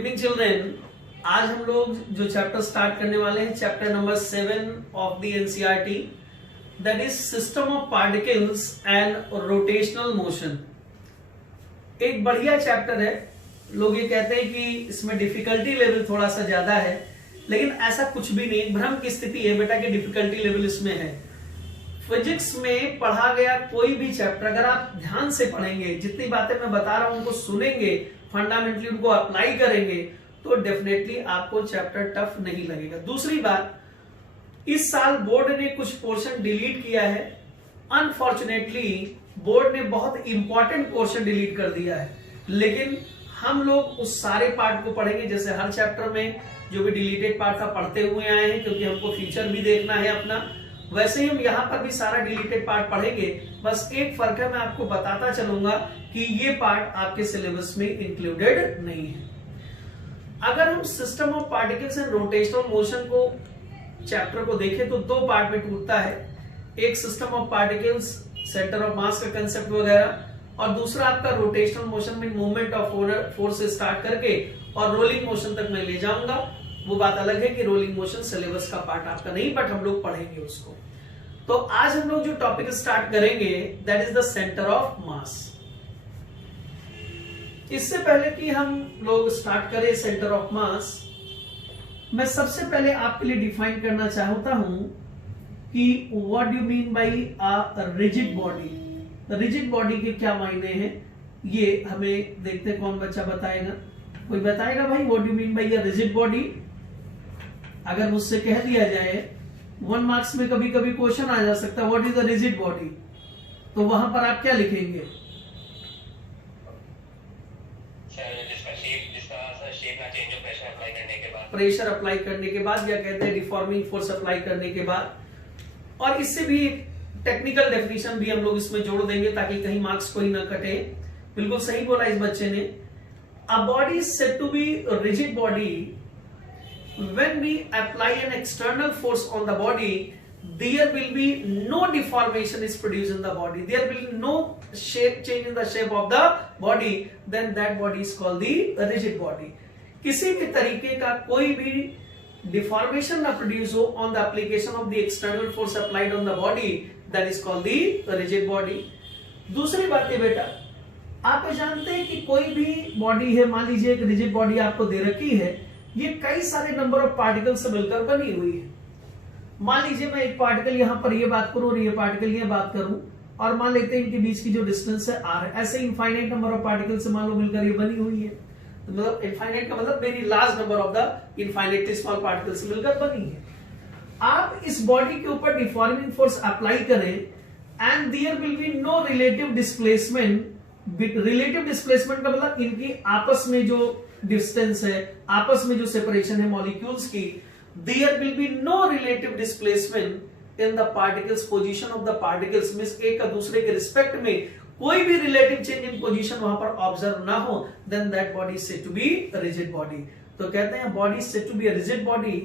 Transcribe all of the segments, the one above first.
Evening children, आज हम लोग जो चैप्टर स्टार्ट करने वाले हैं chapter number 7 of the NCERT, that is system of particles and rotational motion. एक बढ़िया चैप्टर है। लोग ये कहते हैं कि इसमें डिफिकल्टी लेवल थोड़ा सा ज्यादा है, लेकिन ऐसा कुछ भी नहीं। भ्रम की स्थिति है बेटा कि डिफिकल्टी लेवल इसमें है। फिजिक्स में पढ़ा गया कोई भी चैप्टर अगर आप ध्यान से पढ़ेंगे, जितनी बातें मैं बता रहा हूं उनको सुनेंगे, फंडामेंटली उनको अप्लाई करेंगे, तो डेफिनेटली आपको चैप्टर टफ नहीं लगेगा। दूसरी बात, इस साल बोर्ड ने कुछ पोर्शन डिलीट किया है। अनफॉर्चुनेटली बोर्ड ने बहुत इंपॉर्टेंट पोर्शन डिलीट कर दिया है, लेकिन हम लोग उस सारे पार्ट को पढ़ेंगे। जैसे हर चैप्टर में जो भी डिलीटेड पार्ट था पढ़ते हुए आए हैं, क्योंकि हमको फ्यूचर भी देखना है अपना, वैसे ही हम यहाँ पर भी सारा डिलीटेड पार्ट पढ़ेंगे। बस एक फर्क है, मैं आपको बताता चलूंगा कि ये पार्ट आपके सिलेबस में इंक्लूडेड नहीं है। अगर हम system of particles and rotational motion को चैप्टर को देखें तो दो पार्ट में टूटता है। एक system of particles, centre of मास का कंसेप्ट वगैरह, और दूसरा आपका रोटेशनल मोशन में मूवमेंट ऑफ फोर्स से स्टार्ट करके और रोलिंग मोशन तक मैं ले जाऊंगा। वो बात अलग है कि रोलिंग मोशन सिलेबस का पार्ट आपका नहीं, बट हम लोग पढ़ेंगे उसको। तो आज हम लोग जो टॉपिक स्टार्ट करेंगे that is the centre of मास। इससे पहले कि हम लोग स्टार्ट करें सेंटर ऑफ मास, मैं सबसे पहले आपके लिए डिफाइन करना चाहता हूं कि what do you mean by a rigid body. Rigid body के क्या मायने हैं, ये हमें देखते हैं कौन बच्चा बताएगा। कोई बताएगा भाई what do you mean by a rigid body? अगर मुझसे कह दिया जाए 1 मार्क्स में कभी कभी क्वेश्चन आ जा सकता है what is the rigid body, तो वहां पर आप क्या लिखेंगे? प्रेशर अप्लाई करने के बाद, या कहते हैं डिफॉर्मिंग फोर्स अप्लाई करने के बाद। और इससे भी एक टेक्निकल डेफिनेशन भी हम लोग इसमें जोड़ देंगे ताकि कहीं मार्क्स कोई ना कटे। बिल्कुल सही बोला इस बच्चे ने। A body is said to be rigid body when we apply an external force on the body, there will be no deformation is produced in the body, there will be no shape change in the shape of the body, then that body is called the rigid body. किसी भी तरीके का कोई भी deformation ना produce हो on the application of the external force applied on the body, that is called the rigid body. दूसरी बात है बेटा, आप जानते हैं कि कोई भी बॉडी है, मान लीजिए एक रिजिड बॉडी आपको दे रखी है, ये कई सारे नंबर ऑफ पार्टिकल से मिलकर बनी हुई है। मान लीजिए मैं एक पार्टिकल यहां पर ये बात करूं और ये पार्टिकल ये बात करूं, और मान लेते हैं इनके बीच की जो डिस्टेंस है r है। ऐसे इनफाइनाइट नंबर ऑफ पार्टिकल से मान लो मिलकर ये बनी हुई है। तो मतलब इनफाइनाइट का मतलब very large number of the infinitely small particle से मिलकर बनी है। आप इस बॉडी के ऊपर डिफॉर्मिंग फोर्स अप्लाई करें and there will be no relative displacement. Relative displacement का मतलब इनकी आपस में जो डिस्टेंस है, आपस में जो सेपरेशन है मॉलिक्यूल्स की, there will be no relative displacement in the particles position of the particles. Means एक का दूसरे के रिस्पेक्ट में कोई भी रिलेटिव चेंज इन पोजीशन वहां पर ऑब्जर्व ना हो, then that body is said to be rigid body. तो कहते हैं body is said to be a rigid body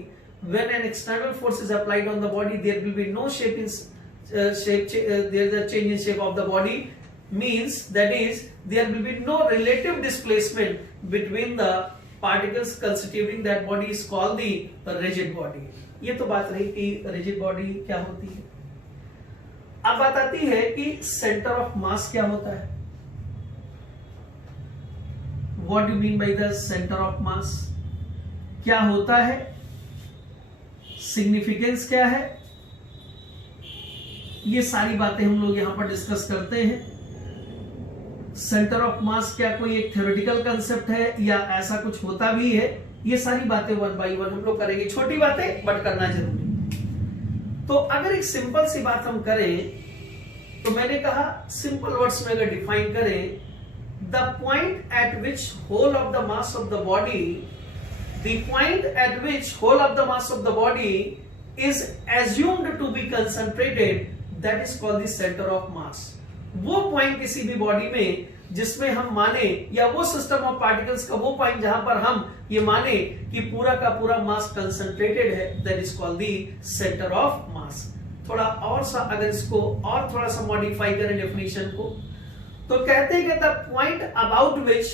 when an external force is applied on the body, there will be no shape in there is a change in shape of the body, means that is there will be no relative displacement between the particles constituting that body is called the rigid body. ये तो बात रही कि rigid body क्या होती है। अब बात आती है कि center of mass क्या होता है। What do you mean by the center of mass? क्या होता है, significance क्या है, ये सारी बातें हम लोग यहां पर डिस्कस करते हैं। सेंटर ऑफ मास क्या कोई एक थ्योरेटिकल कंसेप्ट है या ऐसा कुछ होता भी है, ये सारी बातें 1 बाय 1 हम लोग करेंगे। छोटी बातें बट करना जरूरी। तो अगर एक सिंपल सी बात हम करें तो मैंने कहा सिंपल वर्ड्स में अगर डिफाइन करें, the point at which whole of the mass of the body, the point at which whole of the mass of the body is assumed to be concentrated, that is called the centre of mass. वो point किसी भी body में जिसमें हम माने, या वो system of particles का वो पॉइंट जहां पर हम ये माने कि पूरा का पूरा मास कंसंट्रेटेड है, that is called the centre of मास। थोड़ा और सा अगर इसको और थोड़ा सा मॉडिफाई करें डेफिनेशन को, तो कहते हैं कि the point about which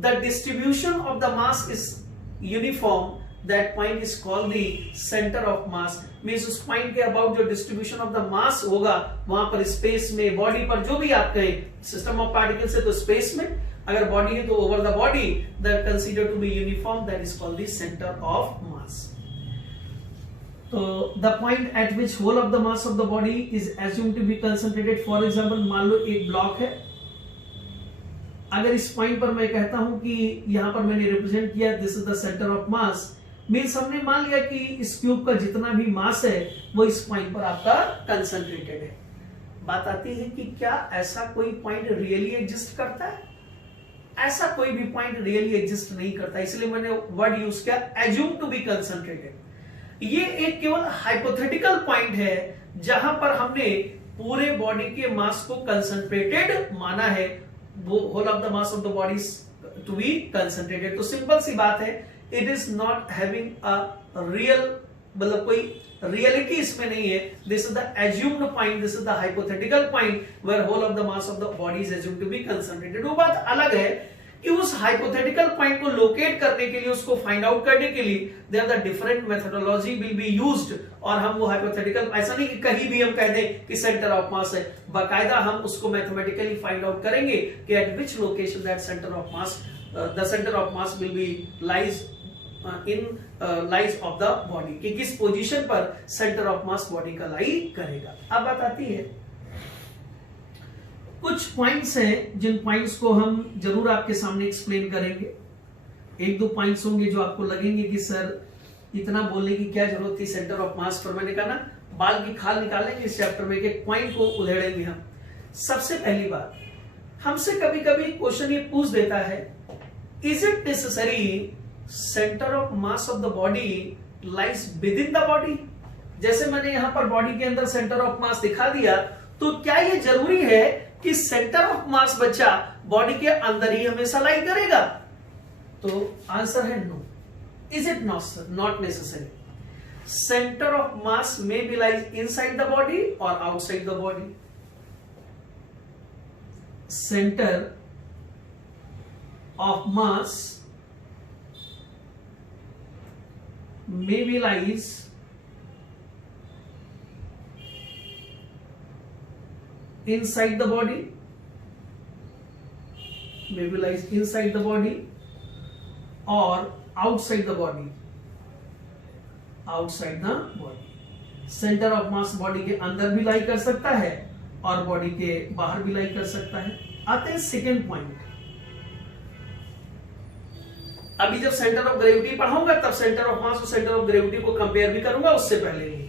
the distribution of the mass is uniform, that point is called the center of mass. Means उस पॉइंट के अबाउट जो डिस्ट्रीब्यूशन ऑफ द मास होगा वहां पर स्पेस में, बॉडी पर, जो भी आप कहें, सिस्टम ऑफ पार्टिकल्स है तो स्पेस में, अगर बॉडी है तो over the body, that consider to be uniform, that is called the centre of mass. तो the point at which whole of the mass of the body is assumed to be concentrated. For example, मान लो एक block है, अगर इस point पर मैं कहता हूं कि यहां पर मैंने रिप्रेजेंट किया this is the centre of mass, means हमने मान लिया कि इस क्यूब का जितना भी मास है वो इस पॉइंट पर आपका कंसंट्रेटेड है. बात आती है कि क्या ऐसा कोई पॉइंट रियली एग्जिस्ट करता है? ऐसा कोई भी पॉइंट रियली एग्जिस्ट नहीं करता, इसलिए मैंने वर्ड यूज किया एज्यूम टू बी कंसंट्रेटेड. ये एक केवल हाइपोथेटिकल पॉइंट है जहां पर हमने पूरे बॉडी के मास को कंसंट्रेटेड माना है, वो whole of the mass of the body to be concentrated. तो सिंपल सी बात है, it is not having a real, मतलब कोई रियलिटी इसमें नहीं है. This is the assumed point, this is the hypothetical point where whole of the mass of the body is assumed to be concentrated. वो बात अलग है कि उस हाइपोथेटिकल पॉइंट को लोकेट करने के लिए, उसको फाइंड आउट करने के लिए there the different methodology will be used. और हम वो हाइपोथेटिकल, ऐसा नहीं कि कहीं भी हम कह दें कि सेंटर ऑफ मास है, बाकायदा हम उसको मैथमेटिकली फाइंड आउट करेंगे कि eight which location that centre of mass, the centre of mass will B lies in lies of the body, कि किस पोजीशन पर सेंटर ऑफ मास बॉडी का लाई करेगा. अब बात आती है, कुछ पॉइंट्स हैं जिन पॉइंट्स को हम जरूर आपके सामने एक्सप्लेन करेंगे. एक दो पॉइंट्स होंगे जो आपको लगेंगे कि सर इतना बोलने की क्या जरूरत थी सेंटर ऑफ मास पर. मैंने कहा ना, बाल की खाल निकालेंगे इस चैप्टर में, एक पॉइंट को उधेड़ेंगे हम. सबसे पहली बात, हमसे कभी कभी क्वेश्चन ये पूछ देता है, is it necessary centre of mass of the body lies with in the body? जैसे मैंने यहां पर बॉडी के अंदर सेंटर ऑफ मास दिखा दिया, तो क्या ये जरूरी है कि सेंटर ऑफ मास बच्चा बॉडी के अंदर ही हमेशा लाई करेगा? तो आंसर है no. Is it not necessary. Centre of mass में be lies inside the body और outside the body. Centre of mass may be lies inside the body, may be lies inside the body or outside the body, outside the body. Centre of mass body के अंदर भी लाई कर सकता है और body के बाहर भी लाई कर सकता है. आते हैं सेकेंड पॉइंट. अभी जब सेंटर ऑफ ग्रेविटी पढ़ाऊंगा तब सेंटर ऑफ मास और सेंटर ऑफ ग्रेविटी को कंपेयर भी करूंगा, उससे पहले ही.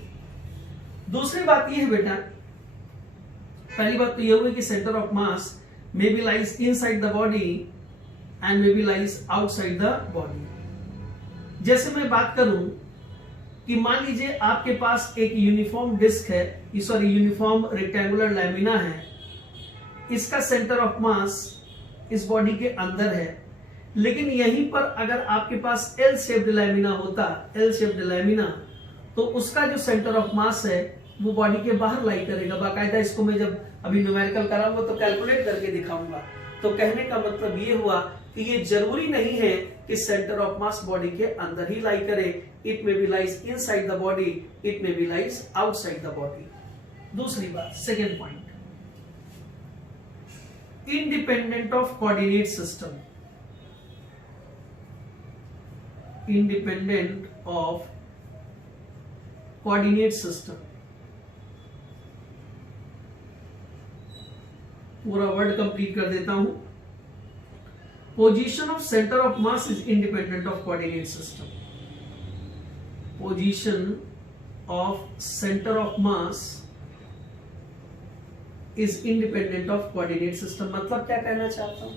दूसरी बात यह है बेटा, पहली बात तो यह हुई कि centre of mass may be lies inside the body and may be lies outside the body. जैसे मैं बात करूं कि मान लीजिए आपके पास एक यूनिफॉर्म डिस्क है, सॉरी यूनिफॉर्म रेक्टेंगुलर लैमिना है, इसका सेंटर ऑफ मास इस बॉडी के अंदर है, लेकिन यहीं पर अगर आपके पास एल शेप्ड लैमिना होता, एल शेप्ड लैमिना, तो उसका जो सेंटर ऑफ मास है वो बॉडी के बाहर लाई करेगा. बाकायदा इसको मैं जब अभी न्यूमेरिकल कराऊंगा तो कैलकुलेट करके दिखाऊंगा. तो कहने का मतलब ये हुआ कि ये जरूरी नहीं है कि सेंटर ऑफ मास बॉडी के अंदर ही लाई करे. It may be lies inside the body, it may be lies outside the body. दूसरी बात, second point, independent of coordinate system. Independent of coordinate system. पूरा वर्ड कंप्लीट कर देता हूं. Position of centre of mass is independent of coordinate system. Position of centre of mass is independent of coordinate system. मतलब क्या कहना चाहता हूं?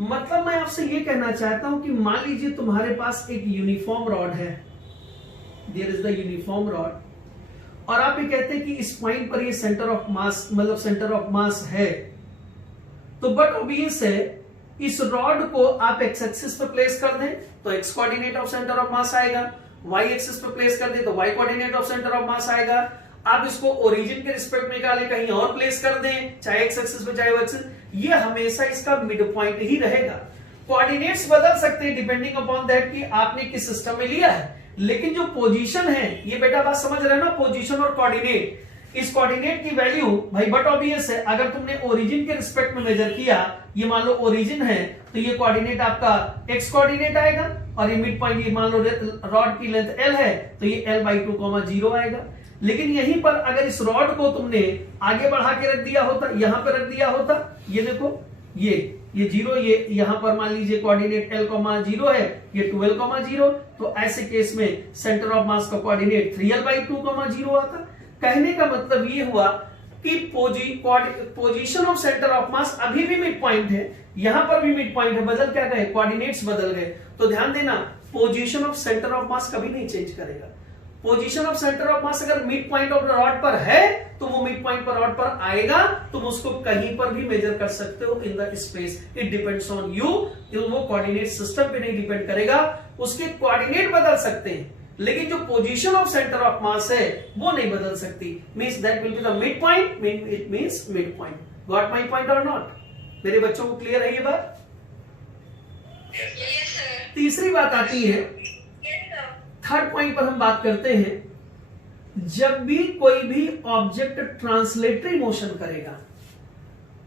मतलब मैं आपसे यह कहना चाहता हूं कि मान लीजिए तुम्हारे पास एक यूनिफॉर्म रॉड है, there is the uniform rod, और आप ये कहते हैं कि इस पॉइंट पर ये सेंटर ऑफ मास, मतलब सेंटर ऑफ मास है, तो बट ऑब्वियस है इस रॉड को आप एक्स एक्सिस पर प्लेस कर दें तो X coordinate of centre of mass आएगा, वाई एक्सिस पर प्लेस कर दें तो Y coordinate of centre of mass आएगा. आप इसको ओरिजिन के रिस्पेक्ट में निकालें, कहीं और प्लेस कर दें, चाहे एक्स एक्सिस पे चाहे वाई एक्सिस, ये हमेशा इसका मिड पॉइंट ही रहेगा. कोऑर्डिनेट्स बदल सकते हैं डिपेंडिंग अपॉन दैट कि आपने किस सिस्टम में लिया है, लेकिन जो पोजीशन है, ये बेटा बात समझ रहे हो ना, पोजीशन और कोऑर्डिनेट, इस कोऑर्डिनेट की वैल्यू भाई बट ऑब्वियस है, अगर तुमने ओरिजिन के रिस्पेक्ट में मेजर किया, ये मान लो ओरिजिन है, तो ये कोऑर्डिनेट आपका एक्स कोऑर्डिनेट आएगा, और ये मिड पॉइंट, ये मान लो रॉड की लेंथ एल है, तो ये l/2, 0 आएगा। लेकिन यहीं पर अगर इस रॉड को तुमने आगे बढ़ा के रख दिया होता, यहां पर रख दिया होता, ये देखो ये 0, ये यहां पर मान लीजिए कोऑर्डिनेट l, 0 है, ये 2l, 0, तो ऐसे केस में सेंटर ऑफ मास का कोऑर्डिनेट 3l/2, 0 आता। कहने का मतलब ये हुआ कि पोजीशन ऑफ सेंटर ऑफ मास अभी भी मिड पॉइंट है, यहां पर भी मिड पॉइंट है, बदल क्या गए, कोऑर्डिनेट्स बदल गए। तो ध्यान देना, पोजीशन ऑफ सेंटर ऑफ मास कभी नहीं चेंज करेगा। पोजीशन ऑफ सेंटर ऑफ मास अगर मिड पॉइंट ऑफ रॉड पर है, तो वो मिड पॉइंट पर रॉड पर आएगा, तुम उसको कहीं पर भी मेजर कर सकते हो in the space. It depends on you, वो कोऑर्डिनेट सिस्टम पे नहीं डिपेंड करेगा, उसके कोऑर्डिनेट बदल सकते हैं, लेकिन जो पोजीशन ऑफ सेंटर ऑफ मास है वो नहीं बदल सकती। Means that will be the mid point, it means mid point. Got my point और नॉट? मेरे बच्चों को क्लियर है ये बात? Yes, sir. तीसरी बात आती है, थर्ड पॉइंट पर हम बात करते हैं, जब भी कोई भी ऑब्जेक्ट ट्रांसलेटरी मोशन करेगा,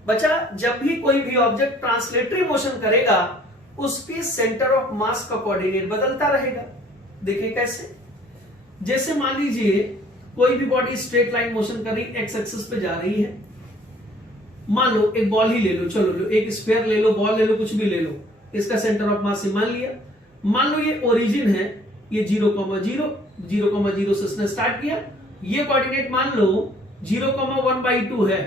बच्चा जब भी कोई भी ऑब्जेक्ट ट्रांसलेटरी मोशन करेगा, उसके सेंटर ऑफ मास का कोऑर्डिनेट बदलता रहेगा। देखिए कैसे, जैसे मान लीजिए कोई भी बॉडी स्ट्रेट लाइन मोशन कर रही, एक्स एक्सिस पे जा रही है, मान लो एक बॉल ही ले लो, चलो लो एक स्फीयर ले लो, बॉल ले लो, कुछ भी ले लो, इसका सेंटर ऑफ मास मान लिया, मान लो ये ओरिजिन है, ये 0,0 से इसने स्टार्ट किया, ये कोऑर्डिनेट मान लो 0,1/2 है।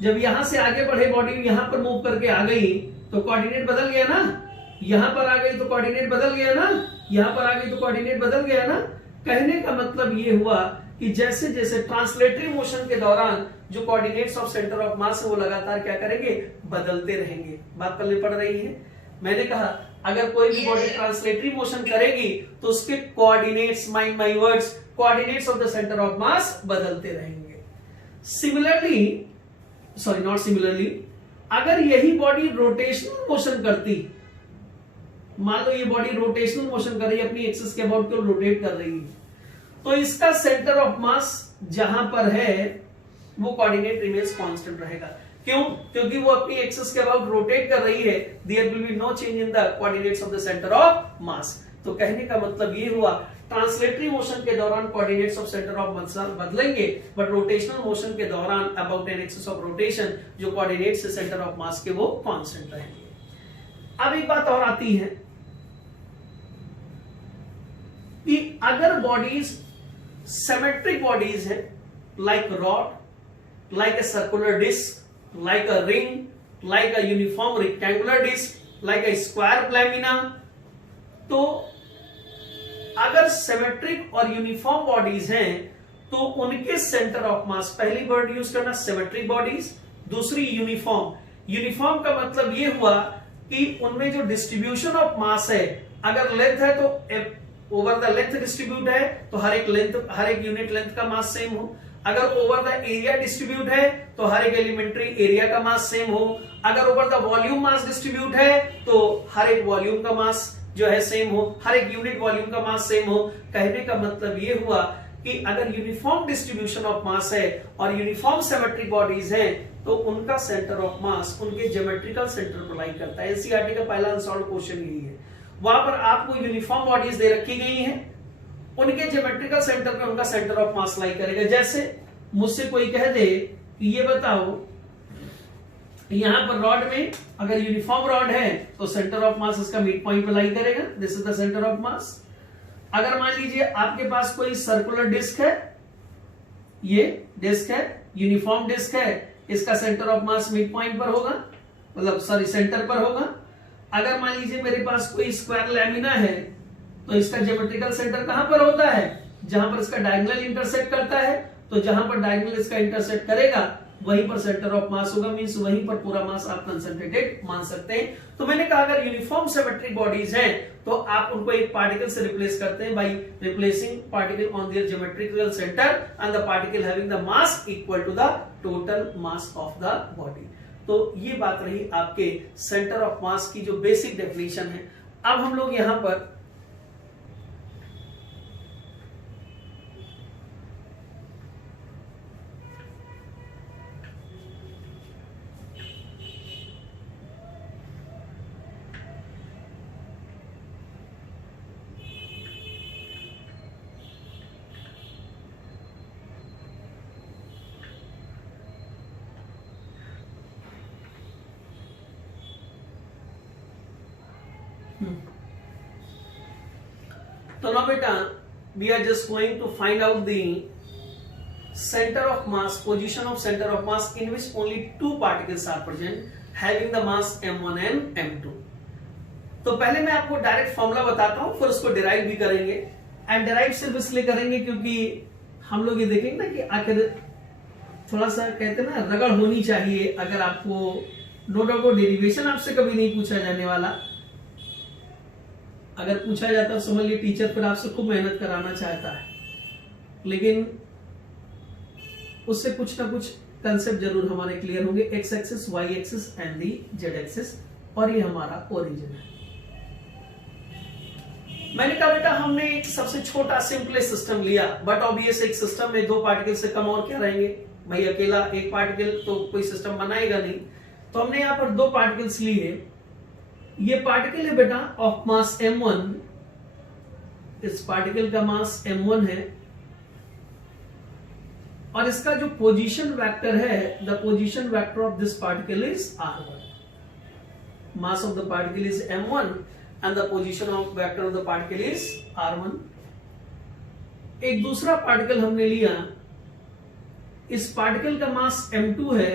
जब यहां से आगे बढ़े बॉडी यहां पर मूव करके आ गई, तो कोऑर्डिनेट बदल गया ना, यहां पर आ गई तो कोऑर्डिनेट बदल गया ना, यहां पर आ गई तो कोऑर्डिनेट बदल गया ना। कहने का मतलब ये हुआ कि जैसे जैसे ट्रांसलेटरी मोशन के दौरान जो कोऑर्डिनेट्स ऑफ सेंटर ऑफ मास है वो लगातार क्या करेंगे, बदलते रहेंगे। बात पल्ले पड़ रही है? मैंने कहा अगर कोई भी बॉडी ट्रांसलेटरी मोशन करेगी तो उसके coordinates, mind my words, coordinates of the centre of मास बदलते रहेंगे। सिमिलरली, सॉरी नॉट सिमिलरली, अगर यही बॉडी रोटेशनल मोशन करती, मान लो ये बॉडी रोटेशनल मोशन कर रही है, अपनी एक्सिस के अबाउट को रोटेट कर रही है, तो इसका सेंटर ऑफ मास जहां पर है वो कोऑर्डिनेट रिमेन्स कांस्टेंट रहेगा। क्यों? क्योंकि वो अपनी एक्सिस के अबाउट रोटेट कर रही है, there will be no change in the coordinates of the centre of mass. तो कहने का मतलब ये हुआ, ट्रांसलेटरी मोशन के दौरान कोऑर्डिनेट्स ऑफ सेंटर ऑफ मास बदलेंगे, बट रोटेशनल मोशन के दौरान about an axis of rotation जो कोऑर्डिनेट्स है सेंटर ऑफ मास के वो कांस्टेंट रहेंगे। अब एक बात और आती है कि अगर बॉडीज सिमेट्रिक बॉडीज है, like rod, like a circular disc, like a ring, like a uniform rectangular disc, like a square lamina, तो अगर सिमेट्रिक और यूनिफॉर्म बॉडीज हैं तो उनके सेंटर ऑफ मास, पहली वर्ड यूज करना सिमेट्रिक बॉडीज, दूसरी यूनिफॉर्म। यूनिफॉर्म का मतलब ये हुआ कि उनमें जो डिस्ट्रीब्यूशन ऑफ मास है, अगर लेंथ है तो ओवर द लेंथ डिस्ट्रीब्यूट है, तो हर एक यूनिट लेंथ का मास सेम हो। अगर ओवर द एरिया डिस्ट्रीब्यूट है तो हर एक एलिमेंट्री एरिया का मास सेम हो। अगर over the volume mass distribute है तो हर एक वॉल्यूम का मास जो है सेम हो, हर एक यूनिट वॉल्यूम का मास सेम हो। कहने का मतलब ये हुआ कि अगर यूनिफॉर्म डिस्ट्रीब्यूशन ऑफ मास है और यूनिफॉर्म सिमेट्रिक बॉडीज हैं तो उनका सेंटर ऑफ मास उनके ज्योमेट्रिकल सेंटर पर लाई करता है। एनसीईआरटी का पहला अनसॉल्व्ड क्वेश्चन यही है। वहां पर आपको यूनिफॉर्म बॉडीज दे रखी गई हैं, उनके ज्योमेट्रिकल सेंटर पे उनका सेंटर ऑफ मास लाई करेगा। जैसे मुझसे कोई कह दे कि ये बताओ यहां पर रॉड में अगर यूनिफॉर्म रॉड है तो सेंटर ऑफ मास इसका मिड पॉइंट पे लाई करेगा, this is the centre of मास। अगर मान लीजिए आपके पास कोई सर्कुलर डिस्क है, ये डिस्क है, यूनिफॉर्म डिस्क है, इसका centre of mass mid point पर होगा, मतलब सॉरी सेंटर पर होगा। अगर मान लीजिए मेरे पास कोई स्क्वायर लैमिना है तो इसका ज्योमेट्रिकल सेंटर कहां पर होता है, जहां पर इसका डायगोनल इंटरसेक्ट करता है, तो जहां पर डायगोनल इसका इंटरसेक्ट करेगा वहीं पर सेंटर ऑफ मास होगा, मींस वहीं पर पूरा मास आप कंसंट्रेटेड मान सकते हैं। तो मैंने कहा अगर यूनिफॉर्म सिमेट्रिक बॉडीज हैं तो आप उनको एक पार्टिकल से रिप्लेस करते हैं by replacing particle on their geometrical centre and the particle having the mass equal to the total mass of the body. तो ये बात रही आपके सेंटर ऑफ मास की जो बेसिक डेफिनेशन है। अब हम लोग यहां पर तो ना बेटा we are just going to find out the center of mass, position of center of mass in which only two particles are present having the mass m1 and m2। तो पहले मैं आपको डायरेक्ट फॉर्मूला बताता हूं, फिर उसको derive भी करेंगे। एंड डिराइव सिर्फ इसलिए करेंगे क्योंकि हम लोग ये देखेंगे ना कि आखिर थोड़ा सा कहते हैं ना रगड़ होनी चाहिए। अगर आपको नो डाउट डेरिवेशन आपसे कभी नहीं पूछा जाने वाला, अगर पूछा जाता तो समझ लीजिए टीचर फिर आपसे खूब मेहनत कराना चाहता है, लेकिन उससे कुछ ना कुछ कंसेप्ट जरूर हमारे क्लियर होंगे। X axis, Y axis and the Z axis, और ये हमारा ओरिजिन है। मैंने कहा बेटा हमने एक सबसे छोटा सिंपलेस्ट सिस्टम लिया, बट ऑब्वियस एक सिस्टम में दो पार्टिकल से कम और क्या रहेंगे भाई, अकेला एक पार्टिकल तो कोई सिस्टम बनाएगा नहीं। तो हमने यहां पर दो पार्टिकल्स लिए। ये पार्टिकल है बेटा ऑफ मास m1, इस पार्टिकल का मास m1 है, और इसका जो पोजीशन वेक्टर है, the position vector of this particle is r1। Mass of the particle is m1 and the position of vector of the particle is r1। एक दूसरा particle हमने लिया, इस पार्टिकल का मास m2 है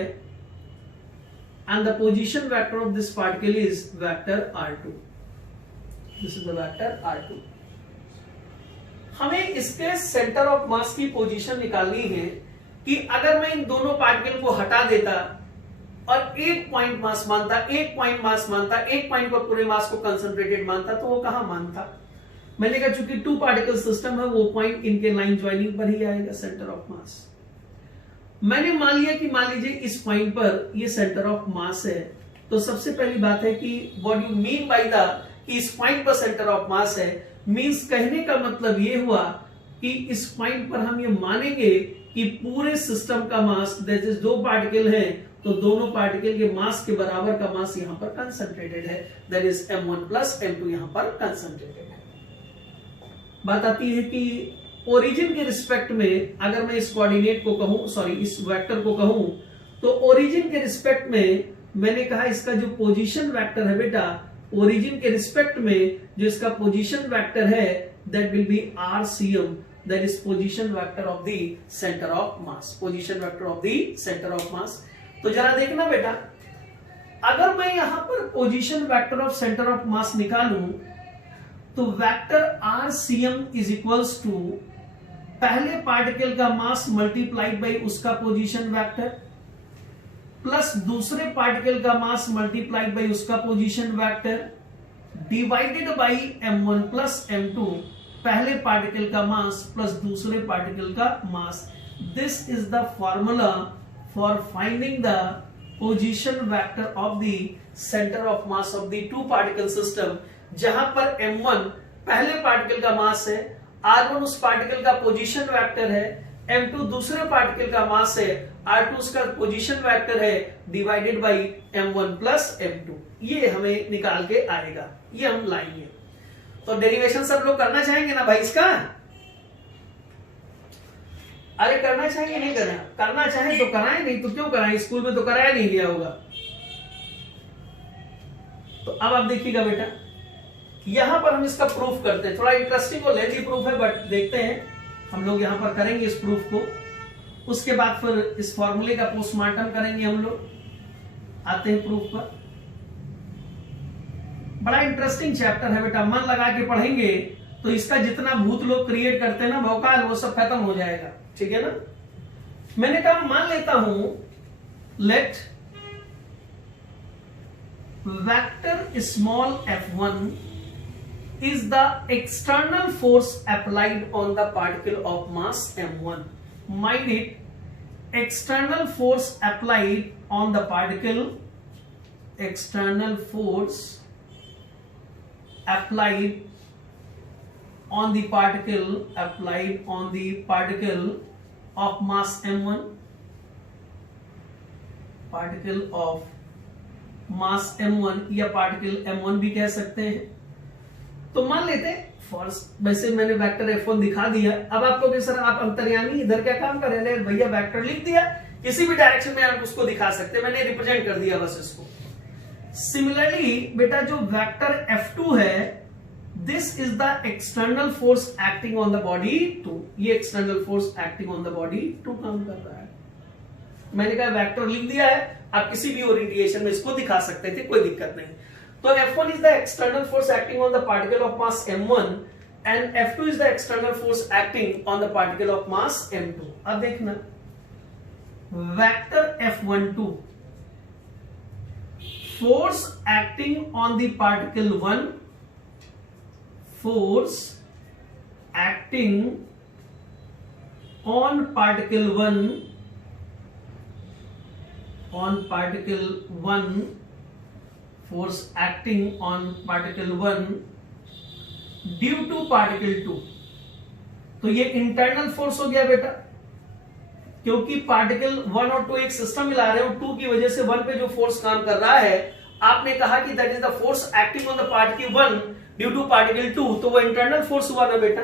and the position vector of this particle is vector r2। This is the vector r2। हमें इसके centre of मास की पोजीशन निकालनी है कि अगर मैं इन दोनों पार्टिकल को हटा देता और एक पॉइंट मास मानता, एक पॉइंट मास मानता, एक पॉइंट पर पूरे मास को कंसंट्रेटेड मानता, तो वो कहां मानता। मैंने कहा चूंकि टू पार्टिकल सिस्टम है, वो पॉइंट इनके लाइन ज्वाइनिंग पर ही आएगा सेंटर ऑफ मास। मैंने मान लिया कि मान लीजिए इस पॉइंट पर ये सेंटर ऑफ मास है, तो सबसे पहली बात है कि what you mean by the कि इस पॉइंट पर सेंटर ऑफ मास है, मींस कहने का मतलब ये हुआ कि इस पॉइंट पर हम ये मानेंगे कि पूरे सिस्टम का मास, दैट इज दो पार्टिकल हैं, तो दोनों पार्टिकल के मास के बराबर का मास यहां पर कंसंट्रेटेड है, that is m1 plus m2 यहां पर कंसंट्रेटेड है। बात आती है कि ओरिजिन के रिस्पेक्ट में अगर मैं इस कोऑर्डिनेट को कहूं, सॉरी इस वेक्टर को कहूं, तो ओरिजिन के रिस्पेक्ट में मैंने कहा इसका जो पोजीशन वेक्टर है बेटा, ओरिजिन के रिस्पेक्ट में जो इसका पोजीशन वेक्टर है, that will be RCM, that is position vector of the centre of mass, position vector of the centre of mass. तो जरा देखना बेटा, अगर मैं यहां पर position vector of centre of mass निकालूं, तो vector RCM is equals to पहले पार्टिकल का मास मल्टीप्लाइड बाई उसका पोजीशन वेक्टर प्लस दूसरे पार्टिकल का मास मल्टीप्लाइड बाई उसका position vector divided by m1 plus m2, पहले पार्टिकल का मास प्लस दूसरे पार्टिकल का mass. This is the formula for finding the position vector of the centre of mass of the two particle system, जहां पर m1 पहले particle का मास है, r1 उस पार्टिकल का पोजीशन वेक्टर है, m2 दूसरे पार्टिकल का मास है, r2 उसका पोजीशन वेक्टर है, divided by m1 plus m2। ये हमें निकाल के आएगा, ये हम लाएंगे। तो डेरिवेशन सब लोग करना चाहेंगे ना भाई इसका? अरे करना चाहिए नहीं करना? करना चाहे तो कराएं, नहीं तो क्यों कराएं, स्कूल में तो कराया नहीं गया होगा। तो अब आप देखिएगा बेटा, यहां पर हम इसका प्रूफ करते हैं। थोड़ा इंटरेस्टिंग और लेंथी प्रूफ है, बट देखते हैं हम लोग यहां पर करेंगे इस प्रूफ को, उसके बाद फिर इस फॉर्मूले का पोस्टमार्टम करेंगे हम लोग। आते हैं प्रूफ पर। बड़ा इंटरेस्टिंग चैप्टर है बेटा, मन लगा के पढ़ेंगे तो इसका जितना भूत लोग क्रिएट करते हैं ना भौकाल, वो सब खत्म हो जाएगा, ठीक है ना। मैंने कहा मान लेता हूं, let vector small f1 is the external force applied on the particle of mass m1. Mind it, external force applied on the particle, external force applied on the particle of mass m1, particle of mass m1 या particle m1 भी कह सकते हैं। तो मान लेते हैं first, वैसे मैंने वेक्टर f1 दिखा दिया। अब आप कहोगे सर आप अंतर्यामी इधर क्या काम कर रहे हैं? भैया वेक्टर लिख दिया, किसी भी डायरेक्शन में आप उसको दिखा सकते हैं, मैंने रिप्रेजेंट कर दिया बस इसको। सिमिलरली बेटा जो वेक्टर f2 है, this is the external force acting on the body 2। ये external force acting on the body 2 काम कर रहा है। मैंने कहा वेक्टर लिख दिया है, आप किसी भी ओरिएंटेशन में इसको दिखा सकते थे, कोई दिक्कत नहीं। तो F1 is the external force acting on the particle of mass m1 and F2 is the external force acting on the particle of mass m2। अब देखना vector F12 force acting on the particle 1, force acting on particle 1 force acting on particle 1 due to particle 2। तो ये internal force हो गया बेटा, क्योंकि particle 1 और 2 एक सिस्टम मिला रहे हो, 2 की वजह से 1 पे जो फोर्स काम कर रहा है, आपने कहा कि that is the force acting on the particle 1 due to particle 2, तो वो इंटरनल फोर्स हुआ ना बेटा।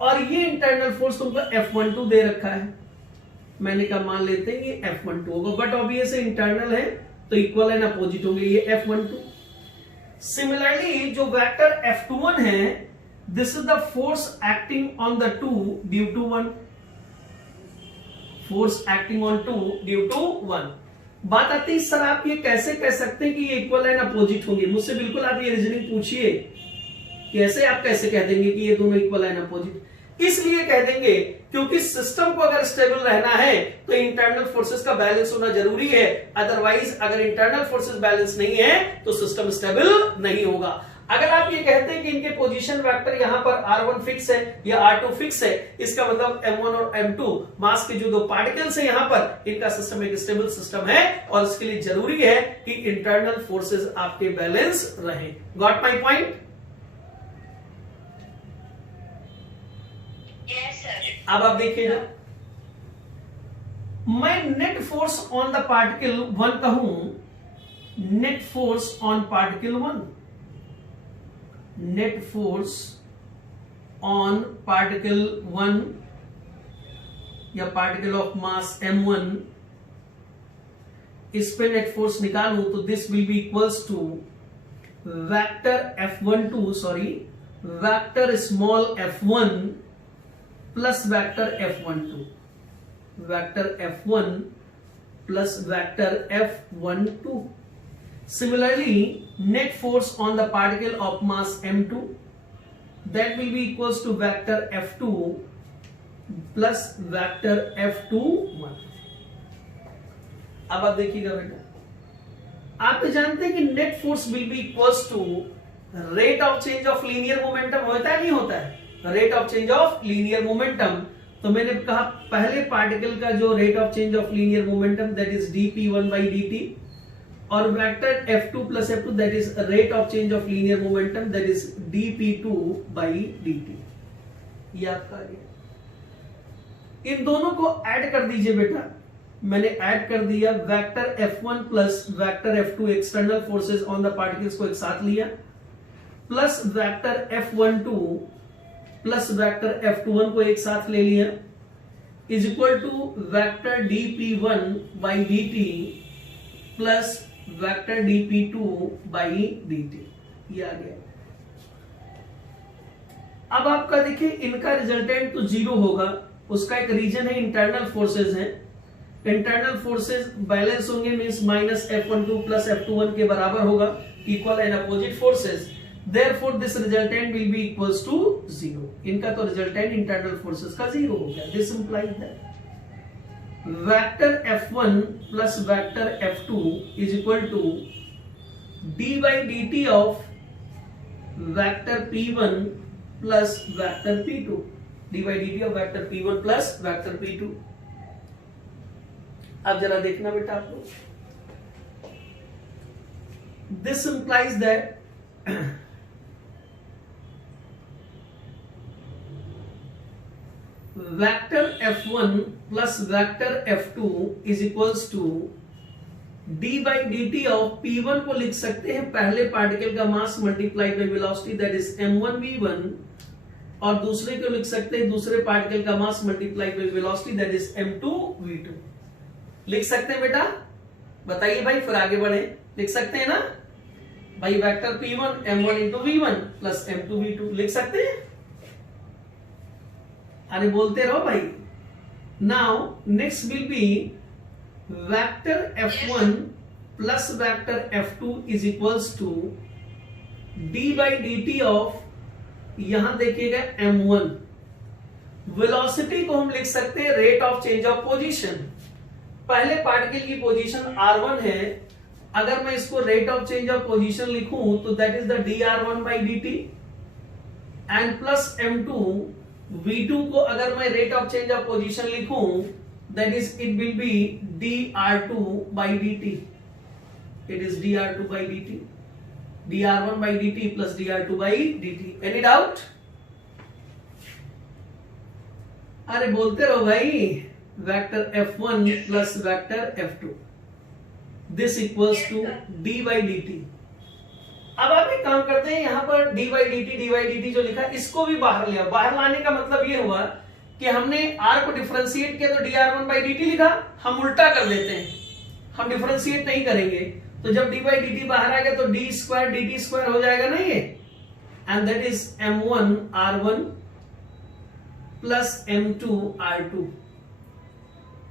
और ये इंटरनल फोर्स तुमको F12 दे रखा है, मैंने कहा मान लेते हैं ये F12 होगा, बट ऑब्वियस इंटरनल है तो इक्वल एंड अपोजिट होंगे, ये F12। सिमिलरली जो वेक्टर F21 है, this is the force acting on the 2 due to 1, force acting on 2 due to 1। बात आती है सर आप ये कैसे कह सकते हैं कि ये इक्वल एंड अपोजिट होंगे? मुझसे बिल्कुल आप ये रीजनिंग पूछिए, कैसे आप कैसे कह देंगे कि ये दोनों इक्वल एंड अपोजिट? इसलिए कह देंगे क्योंकि सिस्टम को अगर स्टेबल रहना है तो इंटरनल फोर्सेस का बैलेंस होना जरूरी है, अदरवाइज अगर इंटरनल फोर्सेस बैलेंस नहीं है तो सिस्टम स्टेबल नहीं होगा। अगर आप ये कहते हैं कि इनके पोजीशन वेक्टर यहां पर R1 फिक्स है या R2 फिक्स है, इसका मतलब M1 और M2 मास के जो दो पार्टिकल्स है यहां पर, इनका सिस्टम एक स्टेबल सिस्टम है और इसके लिए जरूरी है कि इंटरनल फोर्सेस आपके बैलेंस रहे। Got my point? अब आप देखिए ना, मैं net force on the particle 1 कहूं, net force on particle 1, net force on particle 1 या पार्टिकल ऑफ मास m1, इस पे नेट फोर्स निकालूं तो this will be equals to vector F12, sorry vector small f1 plus vector F12, vector F1 plus vector F12। Similarly, net force on the particle of mass m2, that will be equals to vector F2 plus vector F21। अब आप देखिएगा बेटा, आप जानते हैं कि net force will be equals to rate of change of linear momentum. होता है नहीं होता है? Rate of change of linear momentum, तो मैंने कहा पहले पार्टिकल का जो rate of change of linear momentum that is dp1 by dt, और vector F2 plus F2 that is rate of change of linear momentum that is dp2 by dt। ये आपका इन दोनों को ऐड कर दीजिए बेटा, मैंने ऐड कर दिया। Vector F1 plus vector F2 external forces on the particles को एक साथ लिया, plus vector F12 plus vector F21 को एक साथ ले लिया, is equal to vector dp1 by dt plus vector dp2 by dt। ये आ गया। अब आपका देखिए इनका रिजल्टेंट तो जीरो होगा, उसका एक रीजन है इंटरनल फोर्सेस हैं, इंटरनल फोर्सेस बैलेंस होंगे, means minus F12 plus F21 के बराबर होगा, equal and opposite forces, therefore this resultant will be equals to 0। इनका तो रिजल्टेंट इंटरनल फोर्सेस का 0 हो गया। This implies that vector F1 plus vector F2 is equal to d by dt of vector P1 plus vector P2, d by dt of vector P1 plus vector P2। अब जरा देखना बेटा आप लोग, This implies that vector F1 plus vector F2 is equals to d by dt of P1 को लिख सकते हैं पहले पार्टिकल का mass multiplied by velocity that is m1v1, और दूसरे को लिख सकते हैं दूसरे पार्टिकल का mass multiplied by velocity that is m2v2। लिख सकते हैं बेटा? बताइए भाई, फिर आगे बढ़े। लिख सकते हैं ना भाई? Vector P1 m1 into v1 plus m2 v2 लिख सकते हैं? अरे बोलते रहो भाई। Now next will be vector F1 plus vector F2 is equals to d by dt of, यहां देखिएगा m1, वेलोसिटी को हम लिख सकते हैं rate of change of position. पहले पार्टिकल की पोजीशन r1 है, अगर मैं इसको rate of change of position लिखूं तो that is the dr1 by dt, and plus m2 v2 को अगर मैं रेट ऑफ चेंज ऑफ पोजीशन लिखूं that is it will be dr2 by dt, it is dr2 by dt, dr1 by dt plus dr2 by dt। Any doubt? अरे बोलते रहो भाई। Vector F1 plus vector F2 this equals to d by dt। अब आप एक काम करते हैं, यहां पर d बाई dt जो लिखा है इसको भी बाहर ले आओ। बाहर लाने का मतलब ये हुआ कि हमने r को डिफरेंशिएट किया तो dr1 बाई dt लिखा, हम उल्टा कर देते हैं, हम डिफरेंशिएट नहीं करेंगे। तो जब d बाई dt बाहर आएगा तो d स्क्वायर dt स्क्वायर हो जाएगा ना ये, and that is m1 r1 plus m2 r2।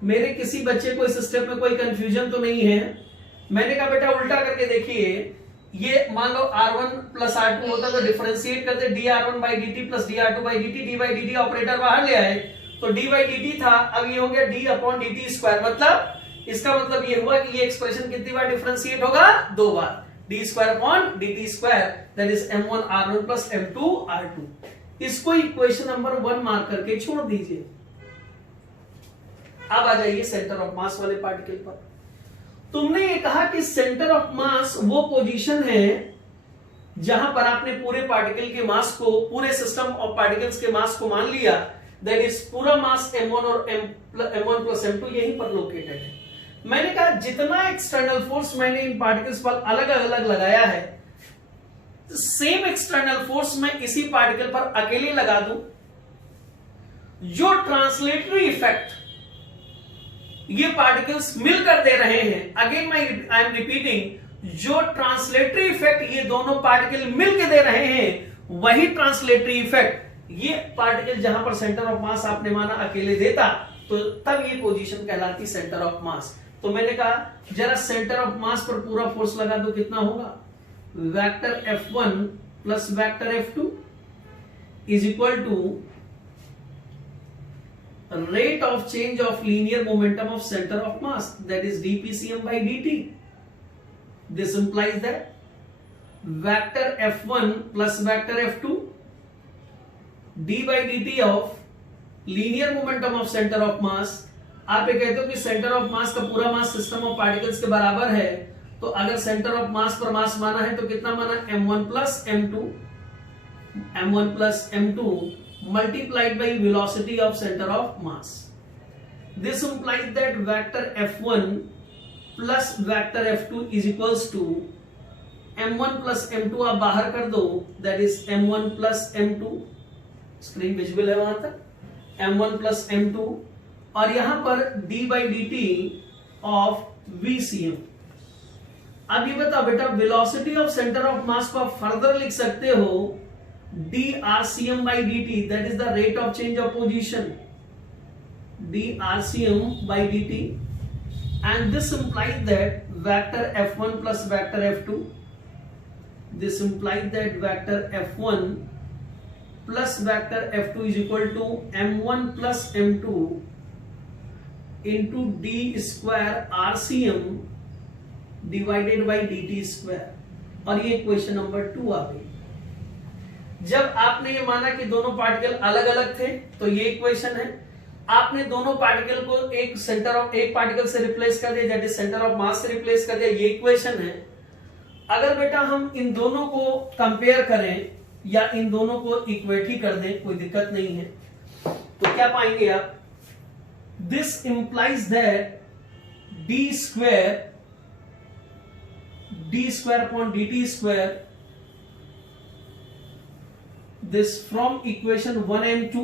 मेरे किसी बच्चे को इस स्टेप में कोई कंफ्यूजन तो नहीं है? मैंने कहा बेटा उल्टा करके देखिए, ये मान लो r1 प्लस r2 होता तो डिफरेंशिएट करते dr1 by dt plus dr2 by dt, d by dt operator बाहर ले आए तो d बाई dt था, अब ये हो गया d अपॉन dt स्क्वायर। मतलब इसका मतलब ये हुआ कि ये एक्सप्रेशन कितनी बार डिफरेंशिएट होगा? 2 बार। d square upon dt square that is m1 r1 plus m2 r2। इसको इक्वेशन नंबर 1 मार्क करके छोड़ दीजिए। अब आ जाइए सेंटर ऑफ मास वाले पार्टिकल पर। तुमने ये कहा कि सेंटर ऑफ मास वो पोजीशन है जहां पर आपने पूरे पार्टिकल के मास को, पूरे सिस्टम ऑफ पार्टिकल्स के मास को मान लिया, दैट इज पूरा मास m1 और m1 प्लस m2 यहीं पर लोकेटेड है। मैंने कहा जितना एक्सटर्नल फोर्स मैंने इन पार्टिकल्स पर अलग अलग लगाया है, सेम एक्सटर्नल फोर्स मैं इसी पार्टिकल पर अकेले लगा दूं, जो ट्रांसलेटरी इफेक्ट ये पार्टिकल्स मिलकर दे रहे हैं, अगेन आई एम रिपीटिंग, जो ट्रांसलेटरी इफेक्ट ये दोनों पार्टिकल मिलकर दे रहे हैं, वही ट्रांसलेटरी इफेक्ट ये पार्टिकल जहां पर सेंटर ऑफ मास आपने माना अकेले देता, तो तब ये पोजीशन कहलाती सेंटर ऑफ मास। तो मैंने कहा जरा सेंटर ऑफ मास पर पूरा फोर्स लगा दो, कितना होगा? Vector F1 plus vector F2 is equal to rate of change of linear momentum of center of mass, that is dpcm by dt. This implies that vector F1 plus vector F2 d by dt of linear momentum of center of mass। आप ये कहते हो कि centre of मास का पूरा mass system of particles के बराबर है, तो अगर सेंटर ऑफ मास पर मास माना है तो कितना माना? m1 plus m2 multiplied by velocity of center of mass. This implies that vector F1 plus vector F2 is equals to m1 plus m2 आप बाहर कर दो, that is m1 plus m2, screen visible है वहां तक, m1 plus m2, और यहां पर d by dt of vcm। अब ये बताओ बेटा, velocity of centre of mass को आप फर्दर लिख सकते हो drcm by dt, that is the rate of change of position, drcm by dt, and this implies that vector F1 plus vector F2, this implies that vector F1 plus vector F2 is equal to m1 plus m2 into d square rcm divided by dt square। और ये equation number 2 आ गई। जब आपने ये माना कि दोनों particle अलग अलग थे तो ये इक्वेशन है, आपने दोनों पार्टिकल को एक पार्टिकल से रिप्लेस कर दिया, दैट इज सेंटर ऑफ मास से रिप्लेस कर दिया, ये इक्वेशन है। अगर बेटा हम इन दोनों को कंपेयर करें या इन दोनों को इक्वेट ही कर दें, कोई दिक्कत नहीं है, तो क्या पाएंगे आप, this implies that D square upon D T square, this from equation 1 and 2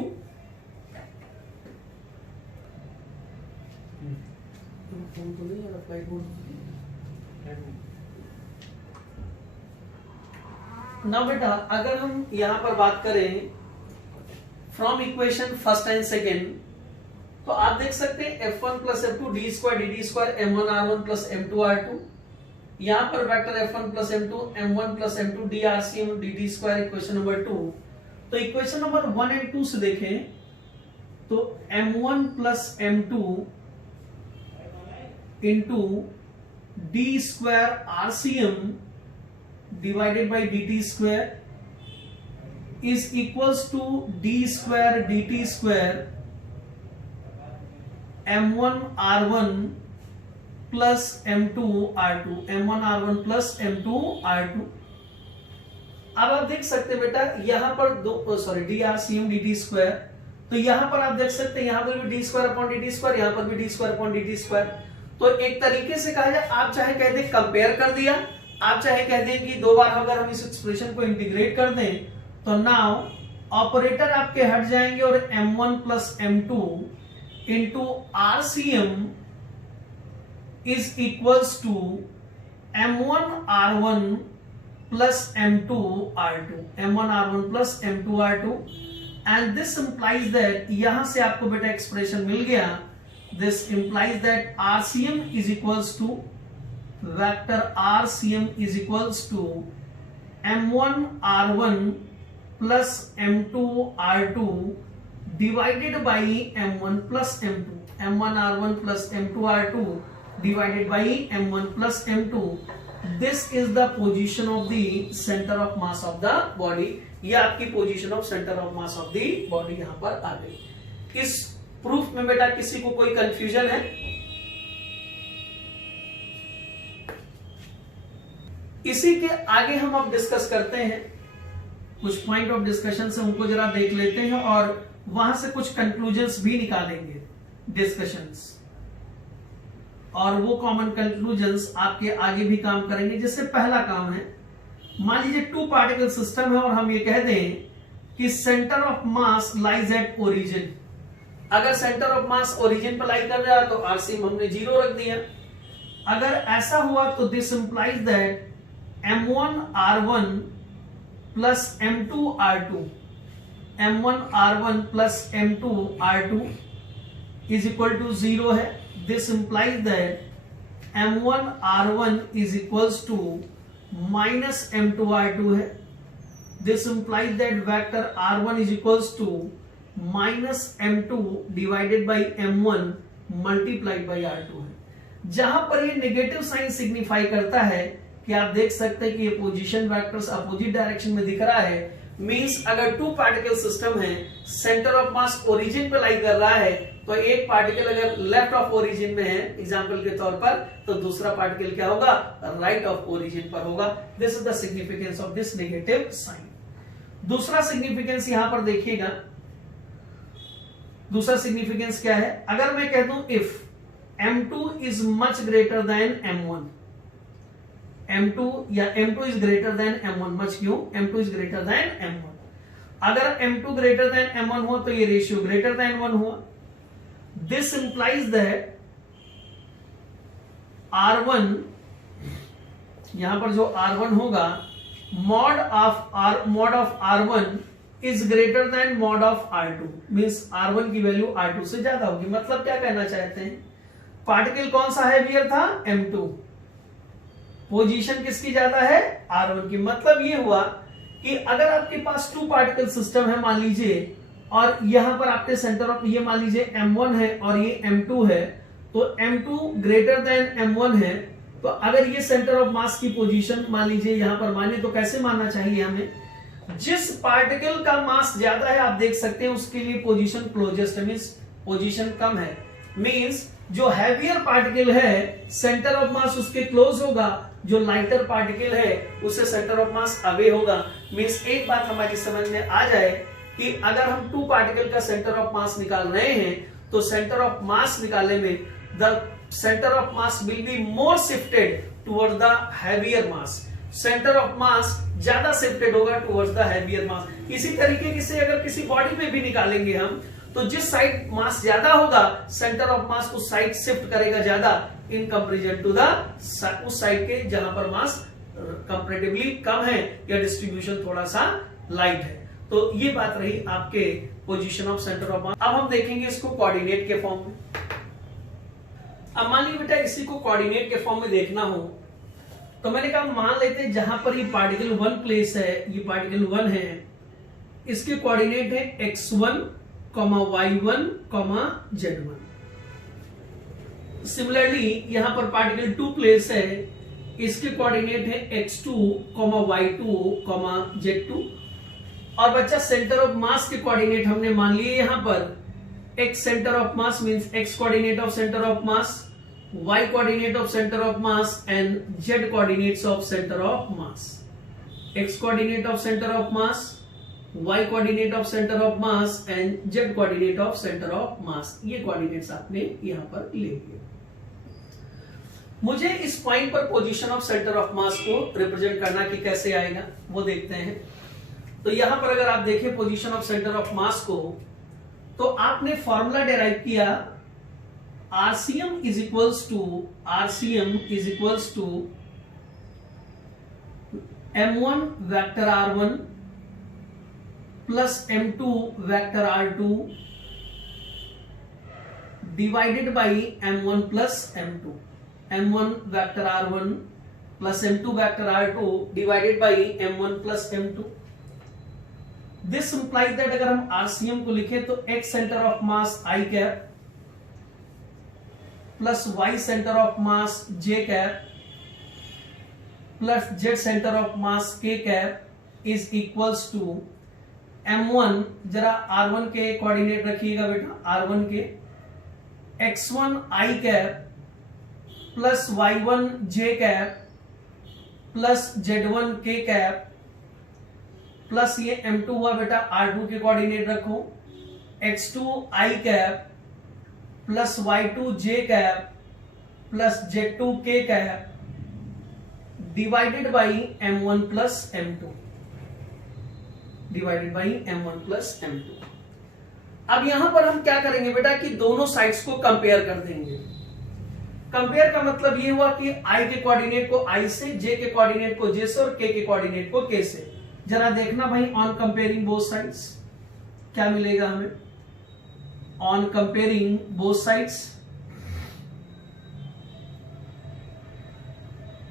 ना बेटा अगर हम यहां पर बात करें from equation first and second, तो आप देख सकते हैं f1 plus f2 D square D T square m1 r1 plus m2 r2, यहां पर vector f1 plus m2 m1 plus m2 D rcm D T square equation number 2। तो equation number 1 and 2 से देखें तो m1 plus m2 into D square RCM divided by D T square is equals to D square D T square m1 r1 plus m2 r2, m1 r1 plus m2 r2। अब आप देख सकते हैं बेटा यहां पर D RCM D T square, तो यहां पर आप देख सकते हैं यहां पर भी D square upon D T square, यहां पर भी D square upon D T square. तो एक तरीके से कहा जाए, आप चाहे कह दें कंपेयर कर दिया, आप चाहे कह दें कि दो बार अगर हम इस एक्सप्रेशन को इंटीग्रेट कर दें तो नाउ ऑपरेटर आपके हट जाएंगे और m1 plus m2 into RCM is equals to m1 r1 plus m2 r2, m1 r1 plus m2 r2, and this implies that यहां से आपको बेटा एक्सप्रेशन मिल गया, this implies that RCM is equals to vector RCM is equals to m1 r1 plus m2 r2 divided by m1 plus m2, m1 r1 plus m2 r2 divided by m1 plus m2। This is the position of the center of mass of the body, ये आपकी position of centre of mass of the body यहां पर आ गई। इस proof में बेटा किसी को कोई कंफ्यूजन है? इसी के आगे हम अब डिस्कस करते हैं, कुछ पॉइंट ऑफ डिस्कशन से उनको जरा देख लेते हैं और वहां से कुछ कंक्लूजन्स भी निकालेंगे डिस्कशंस, और वो कॉमन कंक्लूजन्स आपके आगे भी काम करेंगे। जिससे पहला काम है, मान लीजिए टू पार्टिकल सिस्टम है और हम ये कह दें कि centre of mass lies at origin. अगर सेंटर ऑफ मास ओरिजिन पर लाई कर रहा है तो आरसीएम हमने 0 रख दिया। अगर ऐसा हुआ तो this implies that m1 r1 plus m2 r2, m1 r1 plus m2 r2 is equal to 0 है। This implies that m1 r1 is equals to minus m2 r2 है। This implies that vector r1 is equals to minus m2 divided by m1 multiplied by r2 है। जहां पर ये negative sign signify करता है कि आप देख सकते हैं कि ये पोजीशन वेक्टर्स अपोजिट डायरेक्शन में दिख रहा है, मींस अगर टू पार्टिकल सिस्टम है, सेंटर ऑफ मास ओरिजिन पे लाई कर रहा है, तो एक पार्टिकल अगर लेफ्ट ऑफ ओरिजिन में है एग्जांपल के तौर पर, तो दूसरा पार्टिकल क्या होगा, राइट ऑफ ओरिजिन पर होगा। This is the significance of this negative sign. दूसरा सिग्निफिकेंस यहां पर देखिएगा, दूसरा सिग्निफिकेंस क्या है, अगर मैं कह दूं if m2 is much greater than m1, m2 या m2 is greater than m1, much क्यों, m2 is greater than m1। अगर m2 ग्रेटर देन m1 हो तो ये रेशियो ग्रेटर देन 1 हुआ। दिस इंप्लाइज दैट r1, यहां पर जो r1 होगा, mod of r1 is greater than mod of r2, means r1 की वैल्यू r2 से ज्यादा होगी। मतलब क्या कहना चाहते हैं, पार्टिकल कौन सा हैवियर था, m2, पोजीशन किसकी ज्यादा है, r1 की। मतलब ये हुआ कि अगर आपके पास टू पार्टिकल सिस्टम है मान लीजिए, और यहां पर आपके सेंटर ऑफ ये मान लीजिए m1 है और ये m2 है, तो m2 ग्रेटर देन m1 है, तो अगर ये सेंटर ऑफ मास की पोजीशन मान लीजिए यहां पर माने, तो कैसे मानना चाहिए हमें, जिस पार्टिकल का मास ज्यादा है आप देख सकते हैं उसके लिए पोजीशन क्लोजेस्ट है, मींस पोजीशन कम है। मींस जो हैवियर पार्टिकल है सेंटर ऑफ मास उसके क्लोज होगा, जो लाइटर पार्टिकल है उससे सेंटर ऑफ मास अवे होगा। मींस एक बात हमारी समझ में आ जाए कि अगर हम टू पार्टिकल का सेंटर ऑफ मास निकाल रहे हैं तो सेंटर ऑफ मास निकालने में the centre of mass will be more shifted towards the heavier mass. Centre of मास ज्यादा शिफ्टेड होगा टुवर्ड्स द हैवियर मास। इसी तरीके से अगर किसी बॉडी में भी निकालेंगे हम तो जिस साइड मास ज्यादा होगा सेंटर ऑफ मास उस साइड शिफ्ट करेगा ज्यादा इन कंपैरिजन टू द उस साइड के जहां पर मास कंपैरेटिवली कम है या डिस्ट्रीब्यूशन थोड़ा सा लाइट है। तो ये बात रही आपके पोजीशन ऑफ सेंटर ऑफ मास। अब हम देखेंगे इसको कोऑर्डिनेट के फॉर्म में। अब मान लीजिए बेटा इसी को कोऑर्डिनेट के फॉर्म में देखना हो तो मैंने कहा मान लेते हैं जहां पर ये पार्टिकल 1 प्लेस है, ये पार्टिकल 1 है, इसके कोऑर्डिनेट है x1, y1, z1। सिमिलरली यहां पर पार्टिकल 2 प्लेस है, इसके कोऑर्डिनेट है x2, y2, z2। और बच्चा सेंटर ऑफ मास के कोऑर्डिनेट हमने मान लिए यहां पर x centre of mass means x coordinate of centre of mass, y coordinate of centre of mass and z coordinates of centre of mass. x coordinate of centre of mass, y coordinate of centre of mass and z coordinate of centre of मास। ये coordinates आपने यहां पर ले लिए। मुझे इस point पर position of centre of mass को रिप्रेजेंट करना कि कैसे आएगा वो देखते हैं। तो यहां पर अगर आप देखें position of centre of mass को तो आपने फॉर्मूला डिराइव किया RCM is equals to M1 vector R1 plus M2 vector R2 divided by M1 plus M2। M1 vector R1 plus M2 vector R2 divided by M1 plus M2। This implies that अगर हम RCM को लिखें तो X centre of mass I cap plus Y centre of mass J cap plus Z centre of mass K cap is equals to M1, जरा R1 के coordinate रखिएगा बेटा, R1 के X1 I cap plus Y1 J cap plus Z1 K cap plus ये M2 हुआ बेटा, R2 के coordinate रखो X2 I cap plus Y2 J cap plus Z2 K cap divided by M1 plus M2 divided by M1 plus M2। अब यहां पर हम क्या करेंगे बेटा कि दोनों साइड्स को कंपेयर कर देंगे। कंपेयर का मतलब ये हुआ कि I के कोऑर्डिनेट को I से, J के कोऑर्डिनेट को J से और K के कोऑर्डिनेट को K से। जरा देखना भाई ऑन कंपेयरिंग बोथ साइड्स क्या मिलेगा हमें। On comparing both sides,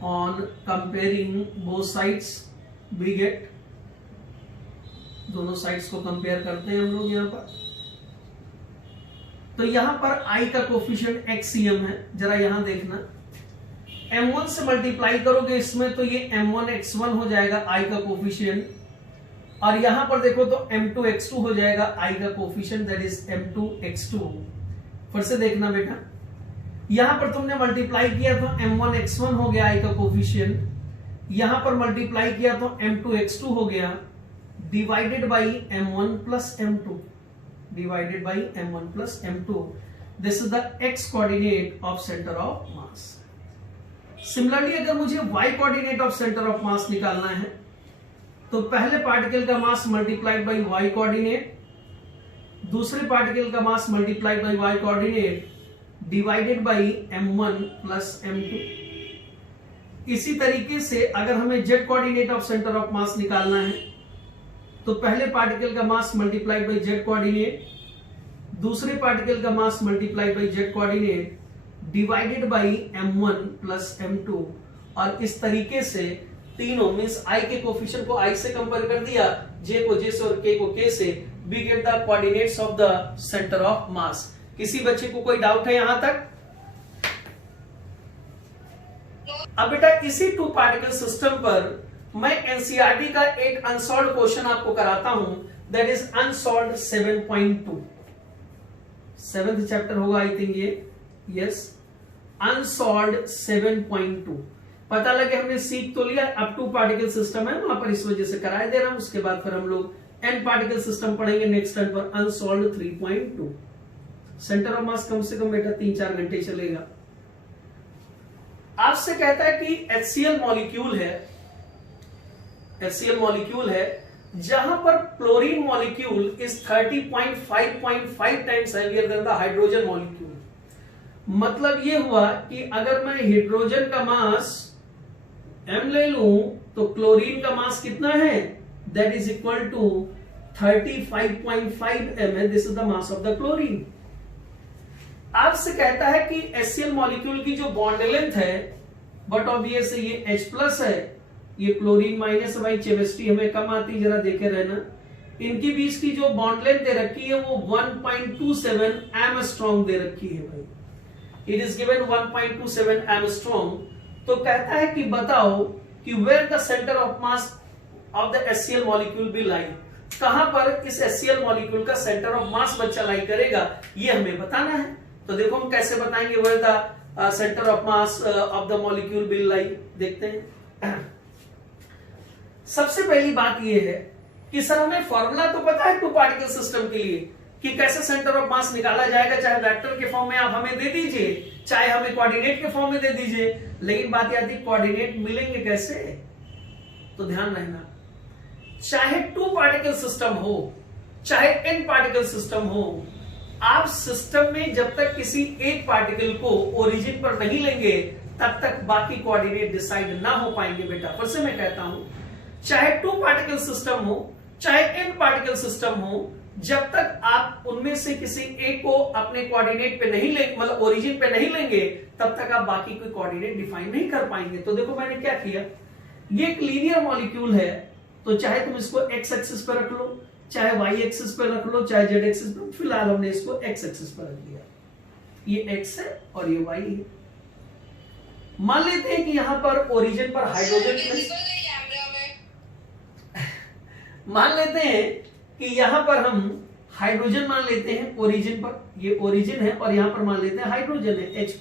on comparing both sides we get, दोनों साइड्स को कंपेयर करते हैं हम लोग यहां पर। तो यहां पर I का कोफिशिएंट XCM है, जरा यहां देखना M1 से मल्टीप्लाई करोगे इसमें तो ये M1 X1 हो जाएगा I का कोफिशिएंट, और यहां पर देखो तो M2 X2 हो जाएगा I का coefficient, that is M2 X2। फिर से देखना बेटा, यहां पर तुमने मल्टीप्लाई किया तो M1 X1 हो गया I का कोफिशिएंट, यहां पर मल्टीप्लाई किया तो M2 X2 हो गया divided by M1 plus M2, divided by M1 plus M2। This is the X coordinate of centre of mass. Similarly अगर मुझे Y coordinate of centre of मास निकालना है तो पहले पार्टिकल का mass multiplied by Y coordinate, दूसरे particle का mass multiplied by Y coordinate divided by M1 plus M2। इसी तरीके से अगर हमें Z coordinate of centre of मास निकालना है तो पहले पार्टिकल का mass multiplied by Z coordinate, दूसरे पार्टिकल का mass multiplied by Z coordinate divided by M1 plus M2। और इस तरीके से तीनों मींस I के कोफिशिएंट को I से कंपेयर कर दिया, J को J से और K को K से, we get the coordinates of the centre of mass. किसी बच्चे को कोई डाउट है यहां तक? अब बेटा इसी टू पार्टिकल सिस्टम पर मैं एनसीईआरटी का एक अनसॉल्व्ड क्वेश्चन आपको कराता हूं, that is unsolved 7.2। 7th chapter होगा आई थिंक ये, यस, अनसॉल्व्ड 7.2। पता लगे हमने सीख तो लिया, अब 2 पार्टिकल सिस्टम है वहां पर, इस वजह से कराए दे रहा हूं। उसके बाद फिर हम लोग n पार्टिकल सिस्टम पढ़ेंगे नेक्स्ट टर्न पर, अनसॉल्व्ड 3.2। सेंटर ऑफ मास कम से कम बेटा 3-4 घंटे चलेगा। आपसे कहता है कि HCl मॉलिक्यूल है, HCl मॉलिक्यूल है जहां पर chlorine molecule is 30.5 times heavier than the hydrogen molecule. मतलब ये हुआ कि अगर मैं हाइड्रोजन का मास m ले लूं तो क्लोरीन का मास कितना है, that is equal to 35.5 m है, this is the mass of the chlorine. आपसे कहता है कि HCl मॉलिक्यूल की जो बॉन्ड लेंथ है, बट ऑब्वियस ये H+ है, ये क्लोरीन माइनस है, भाई केमिस्ट्री हमें कम आती, जरा देखे रहना। इनके बीच की जो बॉन्ड लेंथ दे रखी है वो 1.27 एंगस्ट्रॉम दे रखी है भाई, इट इज गिवन 1.27 एंगस्ट्रॉम। तो कहता है कि बताओ कि where the centre of mass of the HCl molecule be lie, कहां पर इस HCl मॉलिक्यूल का सेंटर ऑफ मास बच्चा लाई करेगा, ये हमें बताना है। तो देखो हम कैसे बताएंगे where the centre of mass of the molecule be lie, देखते हैं। सबसे पहली बात यह है कि सर हमें फॉर्मूला तो पता है 2 पार्टिकल सिस्टम के लिए कि कैसे सेंटर ऑफ मास निकाला जाएगा, चाहे वेक्टर के फॉर्म में आप हमें दे दीजिए, चाहे हमें कोऑर्डिनेट के फॉर्म में दे दीजिए, लेकिन बात यह आती है कोऑर्डिनेट मिलेंगे कैसे। तो ध्यान रखना, चाहे 2 पार्टिकल सिस्टम हो चाहे n पार्टिकल सिस्टम हो, आप सिस्टम में जब तक किसी एक पार्टिकल को ओरिजिन पर नहीं लेंगे तब तक बाकी कोऑर्डिनेट डिसाइड ना हो पाएंगे बेटा। फिर से मैं कहता हूं, चाहे 2 पार्टिकल सिस्टम हो चाहे n पार्टिकल सिस्टम हो, जब तक आप उनमें से किसी एक को अपने कोऑर्डिनेट पे नहीं लेंगे, मतलब ओरिजिन पे नहीं लेंगे, तब तक आप बाकी कोई कोऑर्डिनेट डिफाइन नहीं कर पाएंगे। तो देखो मैंने क्या किया, ये एक लीनियर मॉलिक्यूल है, तो चाहे तुम इसको x एक्सिस पर रख लो, चाहे y एक्सिस पर रख लो, चाहे z एक्सिस पर, फिलहाल हमने इसको x एक्सिस पर रख दिया। ये x है और ये y है। मान लेते हैं कि यहां पर ओरिजिन पर हाइड्रोजन, मान लेते हैं कि यहां पर हम हाइड्रोजन मान लेते हैं ओरिजिन पर, ये ओरिजिन है, और यहां पर मान लेते हैं हाइड्रोजन है H+,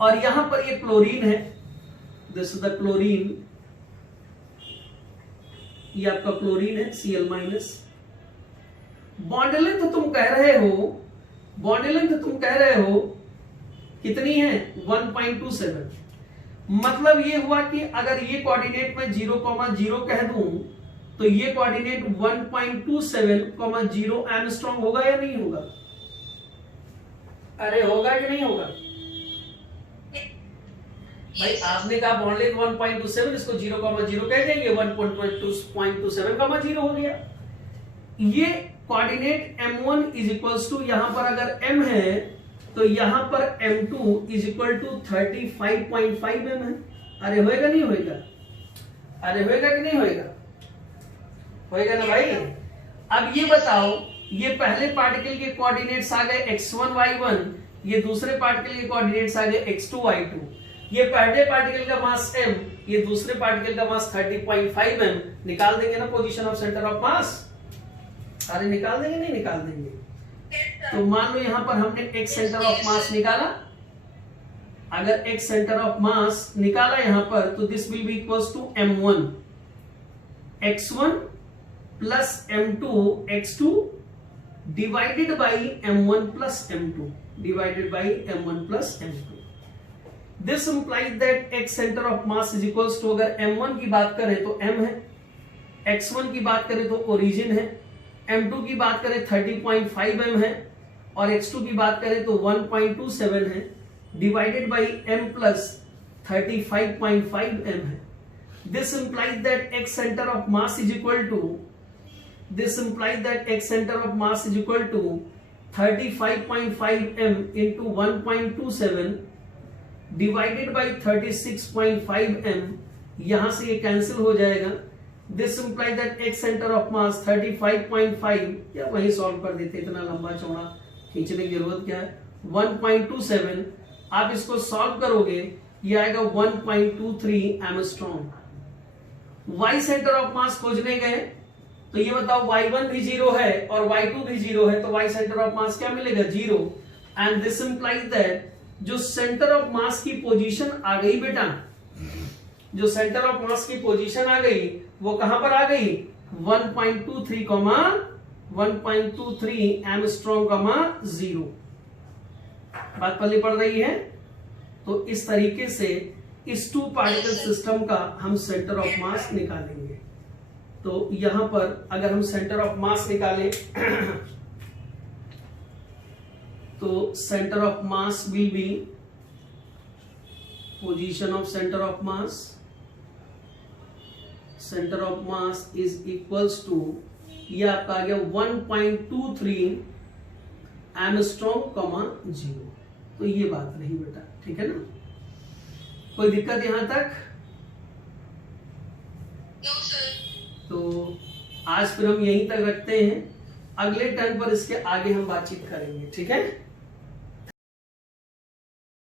और यहां पर ये क्लोरीन है, दिस इज द क्लोरीन, ये आपका क्लोरीन है Cl-। बॉन्ड लेंथ तुम कह रहे हो, बॉन्ड लेंथ तुम कह रहे हो कितनी है 1.27। मतलब ये हुआ कि अगर ये कोऑर्डिनेट में 0,0 कह दूं तो ये कोऑर्डिनेट 1.27,0 एंगस्ट्रॉम होगा या नहीं होगा? अरे होगा कि नहीं होगा भाई? आपने कहा बॉन्ड लेंथ 1.27, इसको 0,0 कह देंगे, 1.27,0 हो गया। ये coordinate m1 is equals to, यहां पर अगर m है तो यहां पर m2 is equal to 35.5 m है। अरे होएगा नहीं होएगा? अरे होएगा कि नहीं होएगा? होएगा ना भाई। अब ये बताओ, ये पहले पार्टिकल के कोऑर्डिनेट्स आ गए x1 y1, ये दूसरे पार्टिकल के कोऑर्डिनेट्स आ गए x2 y2। ये पहले पार्टिकल का मास m, ये दूसरे पार्टिकल का मास 30.5 m। निकाल देंगे ना पोजीशन ऑफ सेंटर ऑफ मास? अरे निकाल देंगे नहीं निकाल देंगे? तो मान लो यहां पर हमने x सेंटर ऑफ मास निकाला, अगर x सेंटर ऑफ मास निकाला यहां पर, तो this will be equals to m1 x1 plus m2 x2 divided by m1 plus m2 divided by m1 plus m2। This implies that x centre of mass is equals to, अगर m1 की बात करें तो m है, x1 की बात करें तो ओरिजिन है, m2 की बात करें 30.5 m है, और x2 की बात करें तो 1.27 है, divided by m plus 35.5 m है। This implies that x centre of mass is equal to, this implies that x centre of mass is equal to 35.5 m into 1.27 divided by 36.5 m। यहां से ये cancel हो जाएगा। This implies that x centre of mass 35.5, या वही solve कर देते, इतना लंबा चौड़ा खींचने की जरूरत क्या है। 1.27 आप इसको सॉल्व करोगे, ये आएगा 1.23 एंगस्ट्रॉम। y सेंटर ऑफ मास खोजने गए तो ये बताओ y1 भी 0 है और y2 भी 0 है, तो y सेंटर ऑफ मास क्या मिलेगा 0। एंड दिस इंप्लाइज दैट जो सेंटर ऑफ मास की पोजीशन आ गई बेटा, जो सेंटर ऑफ मास की पोजीशन आ गई वो कहां पर आ गई 1.23 एंगस्ट्रॉम 0। बात पल्ले पड़ रही है। तो इस तरीके से इस 2 पार्टिकल सिस्टम का हम सेंटर ऑफ मास निकालेंगे। तो यहां पर अगर हम सेंटर ऑफ मास निकालें तो centre of mass will be position of centre of mass, centre of mass is equals to, ये आपका आ गया 1.23 एंगस्ट्रॉम 0। तो ये बात रही बेटा, ठीक है ना, कोई दिक्कत यहां तक? तो आज फिर हम यहीं तक रखते हैं, अगले टर्न पर इसके आगे हम बातचीत करेंगे, ठीक है।